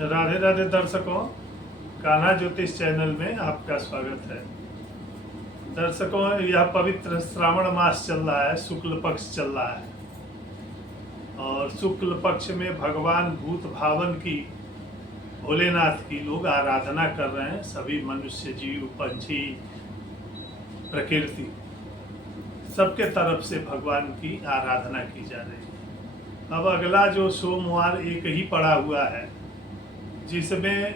राधे राधे दर्शकों, कान्हा ज्योतिष चैनल में आपका स्वागत है। दर्शकों, यह पवित्र श्रावण मास चल रहा है, शुक्ल पक्ष चल रहा है और शुक्ल पक्ष में भगवान भूत भावन की, भोलेनाथ की लोग आराधना कर रहे हैं। सभी मनुष्य, जीव, पंछी, प्रकृति सबके तरफ से भगवान की आराधना की जा रही है। अब अगला जो सोमवार एक ही पड़ा हुआ है, जिसमें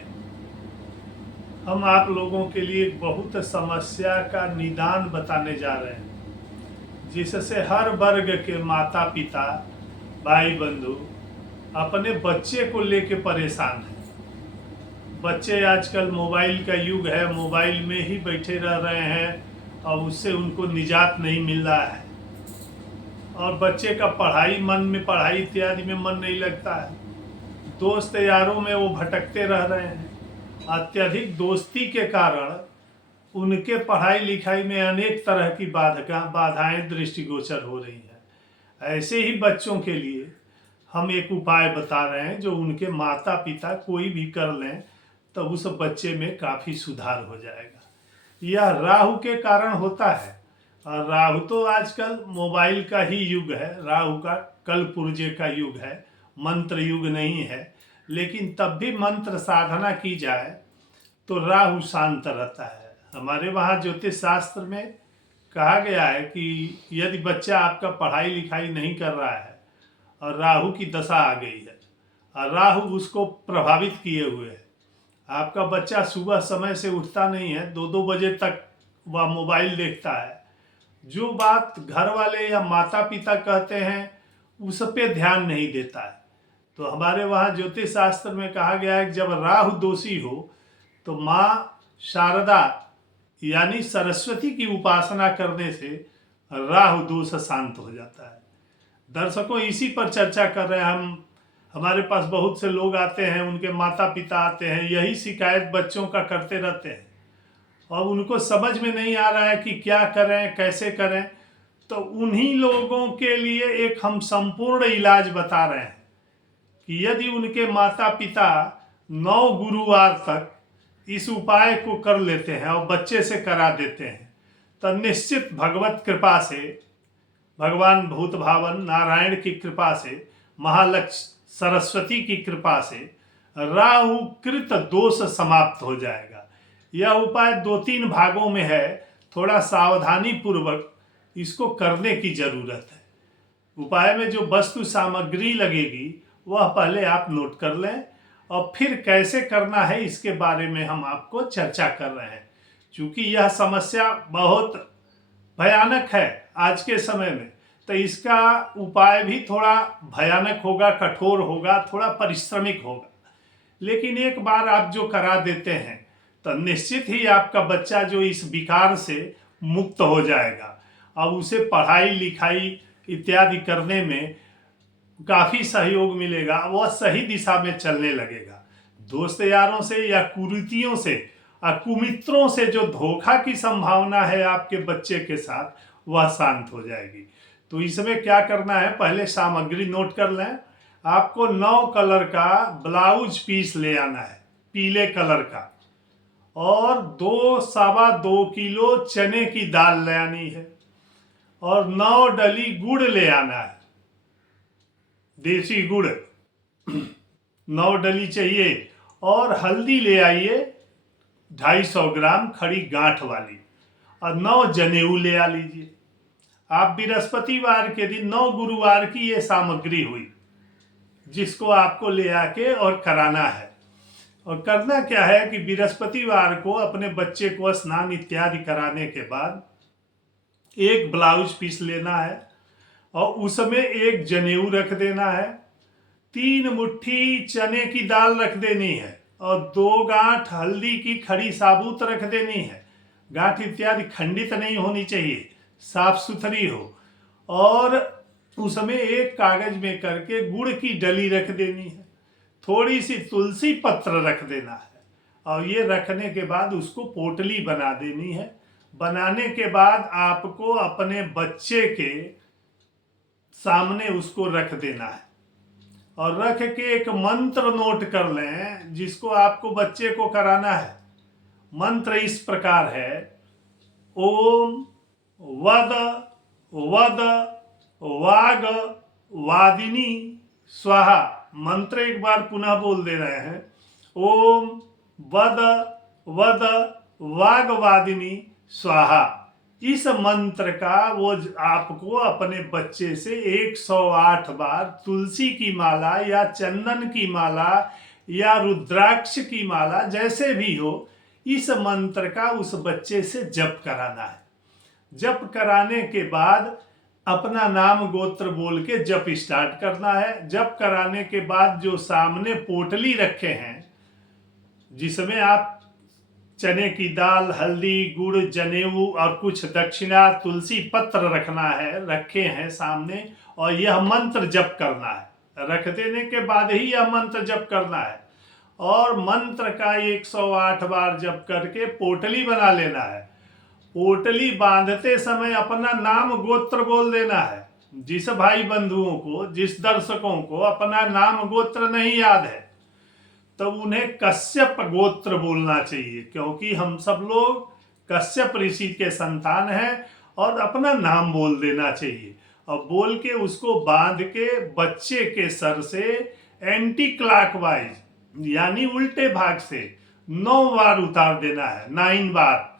हम आप लोगों के लिए बहुत समस्या का निदान बताने जा रहे हैं, जिससे हर वर्ग के माता पिता, भाई बंधु अपने बच्चे को लेके परेशान हैं। बच्चे आजकल मोबाइल का युग है, मोबाइल में ही बैठे रह रहे हैं और उससे उनको निजात नहीं मिल रहा है और बच्चे का पढ़ाई इत्यादि में मन नहीं लगता है। दोस्त यारों में वो भटकते रह रहे हैं। अत्यधिक दोस्ती के कारण उनके पढ़ाई लिखाई में अनेक तरह की बाधाएं दृष्टिगोचर हो रही हैं। ऐसे ही बच्चों के लिए हम एक उपाय बता रहे हैं, जो उनके माता पिता कोई भी कर लें तो उस बच्चे में काफ़ी सुधार हो जाएगा। यह राहु के कारण होता है और राहु तो आजकल मोबाइल का ही युग है, राहु का कल पुर्जे का युग है, मंत्र युग नहीं है। लेकिन तब भी मंत्र साधना की जाए तो राहु शांत रहता है। हमारे वहाँ ज्योतिष शास्त्र में कहा गया है कि यदि बच्चा आपका पढ़ाई लिखाई नहीं कर रहा है और राहु की दशा आ गई है और राहु उसको प्रभावित किए हुए है, आपका बच्चा सुबह समय से उठता नहीं है, 2-2 बजे तक वह मोबाइल देखता है, जो बात घर वाले या माता पिता कहते हैं उस पर ध्यान नहीं देता है, तो हमारे वहाँ ज्योतिष शास्त्र में कहा गया है कि जब राहु दोषी हो तो माँ शारदा यानी सरस्वती की उपासना करने से राहु दोष शांत हो जाता है। दर्शकों, इसी पर चर्चा कर रहे हैं हम। हमारे पास बहुत से लोग आते हैं, उनके माता पिता आते हैं, यही शिकायत बच्चों का करते रहते हैं और उनको समझ में नहीं आ रहा है कि क्या करें, कैसे करें। तो उन्हीं लोगों के लिए एक हम संपूर्ण इलाज बता रहे हैं कि यदि उनके माता पिता 9 गुरुवार तक इस उपाय को कर लेते हैं और बच्चे से करा देते हैं तो निश्चित भगवत कृपा से, भगवान भूत भावन नारायण की कृपा से, महालक्ष्मी सरस्वती की कृपा से राहु कृत दोष समाप्त हो जाएगा। यह उपाय 2-3 भागों में है, थोड़ा सावधानी पूर्वक इसको करने की जरूरत है। उपाय में जो वस्तु सामग्री लगेगी वह पहले आप नोट कर लें और फिर कैसे करना है इसके बारे में हम आपको चर्चा कर रहे हैं। क्योंकि यह समस्या बहुत भयानक है आज के समय में, तो इसका उपाय भी थोड़ा भयानक होगा, कठोर होगा, थोड़ा परिश्रमिक होगा। लेकिन एक बार आप जो करा देते हैं तो निश्चित ही आपका बच्चा जो इस विकार से मुक्त हो जाएगा और उसे पढ़ाई लिखाई इत्यादि करने में काफ़ी सहयोग मिलेगा, वह सही दिशा में चलने लगेगा। दोस्त यारों से या कुरीतियों से और कुमित्रों से जो धोखा की संभावना है आपके बच्चे के साथ, वह शांत हो जाएगी। तो इसमें क्या करना है, पहले सामग्री नोट कर लें। आपको 9 कलर का ब्लाउज पीस ले आना है, पीले कलर का, और 2-2.25 किलो चने की दाल ले आनी है और 9 डली गुड़ ले आना है, देसी गुड़ 9 डली चाहिए। और हल्दी ले आइए 250 ग्राम खड़ी गांठ वाली, और 9 जनेऊ ले आ लीजिए। आप बृहस्पतिवार के दिन 9 गुरुवार की ये सामग्री हुई जिसको आपको ले आके और कराना है। और करना क्या है कि बृहस्पतिवार को अपने बच्चे को स्नान इत्यादि कराने के बाद एक ब्लाउज पीस लेना है और उसमें एक जनेऊ रख देना है, 3 मुट्ठी चने की दाल रख देनी है और 2 गांठ हल्दी की खड़ी साबुत रख देनी है। गांठ इत्यादि खंडित नहीं होनी चाहिए, साफ सुथरी हो। और उसमें एक कागज में करके गुड़ की डली रख देनी है, थोड़ी सी तुलसी पत्र रख देना है और ये रखने के बाद उसको पोटली बना देनी है। बनाने के बाद आपको अपने बच्चे के सामने उसको रख देना है और रख के एक मंत्र नोट कर लें जिसको आपको बच्चे को कराना है। मंत्र इस प्रकार है, ओम वद वद वाग वादिनी स्वाहा। मंत्र एक बार पुनः बोल दे रहे हैं, ओम वद वद वाग वादिनी स्वाहा। इस मंत्र का वो आपको अपने बच्चे से 108 बार तुलसी की माला या चंदन की माला या रुद्राक्ष की माला जैसे भी हो, इस मंत्र का उस बच्चे से जप कराना है। जप कराने के बाद अपना नाम गोत्र बोल के जप स्टार्ट करना है। जप कराने के बाद जो सामने पोटली रखे हैं जिसमें आप चने की दाल, हल्दी, गुड़, जनेऊ और कुछ दक्षिणा, तुलसी पत्र रखे हैं सामने, और यह मंत्र जप करना है। रख देने के बाद ही यह मंत्र जप करना है और मंत्र का 108 बार जप करके पोटली बना लेना है। पोटली बांधते समय अपना नाम गोत्र बोल देना है। जिस भाई बंधुओं को, जिस दर्शकों को अपना नाम गोत्र नहीं याद है तो उन्हें कश्यप गोत्र बोलना चाहिए, क्योंकि हम सब लोग कश्यप ऋषि के संतान हैं। और अपना नाम बोल देना चाहिए और बोल के उसको बांध के बच्चे के सर से एंटी क्लॉकवाइज यानी उल्टे भाग से 9 बार उतार देना है, 9 बार।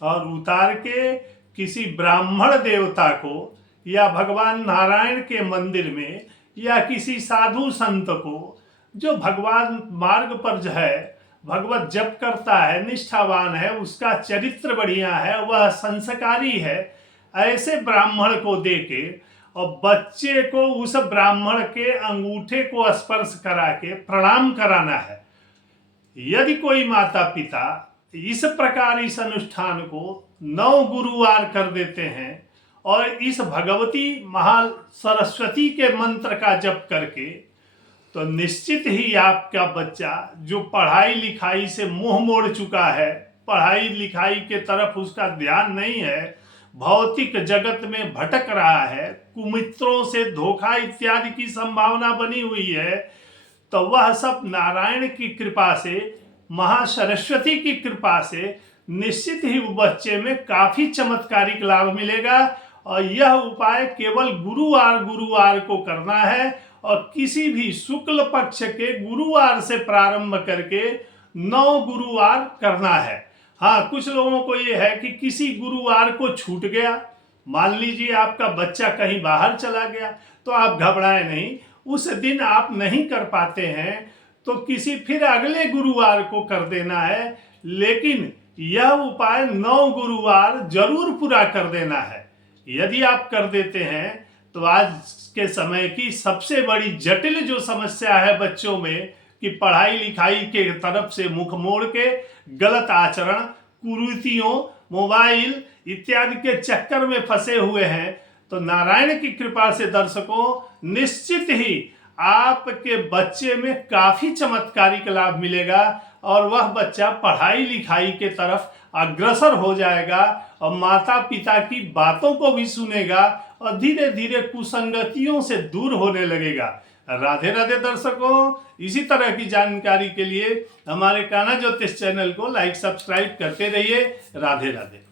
और उतार के किसी ब्राह्मण देवता को या भगवान नारायण के मंदिर में या किसी साधु संत को जो भगवान मार्ग पर जो है भगवत जप करता है, निष्ठावान है, उसका चरित्र बढ़िया है, वह संस्कारी है, ऐसे ब्राह्मण को देके और बच्चे को उस ब्राह्मण के अंगूठे को स्पर्श करा के प्रणाम कराना है। यदि कोई माता पिता इस प्रकार इस अनुष्ठान को 9 गुरुवार कर देते हैं और इस भगवती महा सरस्वती के मंत्र का जप करके, तो निश्चित ही आपका बच्चा जो पढ़ाई लिखाई से मुंह मोड़ चुका है, पढ़ाई लिखाई के तरफ उसका ध्यान नहीं है, भौतिक जगत में भटक रहा है, कुमित्रों से धोखा इत्यादि की संभावना बनी हुई है, तो वह सब नारायण की कृपा से, महासरस्वती की कृपा से निश्चित ही बच्चे में काफी चमत्कारिक लाभ मिलेगा। और यह उपाय केवल गुरुवार को करना है और किसी भी शुक्ल पक्ष के गुरुवार से प्रारंभ करके 9 गुरुवार करना है। हाँ, कुछ लोगों को यह है कि किसी गुरुवार को छूट गया, मान लीजिए आपका बच्चा कहीं बाहर चला गया, तो आप घबराएं नहीं, उस दिन आप नहीं कर पाते हैं तो किसी फिर अगले गुरुवार को कर देना है। लेकिन यह उपाय 9 गुरुवार जरूर पूरा कर देना है। यदि आप कर देते हैं तो आज के समय की सबसे बड़ी जटिल जो समस्या है बच्चों में कि पढ़ाई लिखाई के तरफ से मुख मोड़ के गलत आचरण, कुरीतियों, मोबाइल इत्यादि के चक्कर में फंसे हुए हैं, तो नारायण की कृपा से दर्शकों निश्चित ही आपके बच्चे में काफी चमत्कारिक लाभ मिलेगा और वह बच्चा पढ़ाई लिखाई के तरफ अग्रसर हो जाएगा और माता पिता की बातों को भी सुनेगा और धीरे धीरे कुसंगतियों से दूर होने लगेगा। राधे राधे दर्शकों, इसी तरह की जानकारी के लिए हमारे कान्हा ज्योतिष चैनल को लाइक सब्सक्राइब करते रहिए। राधे राधे।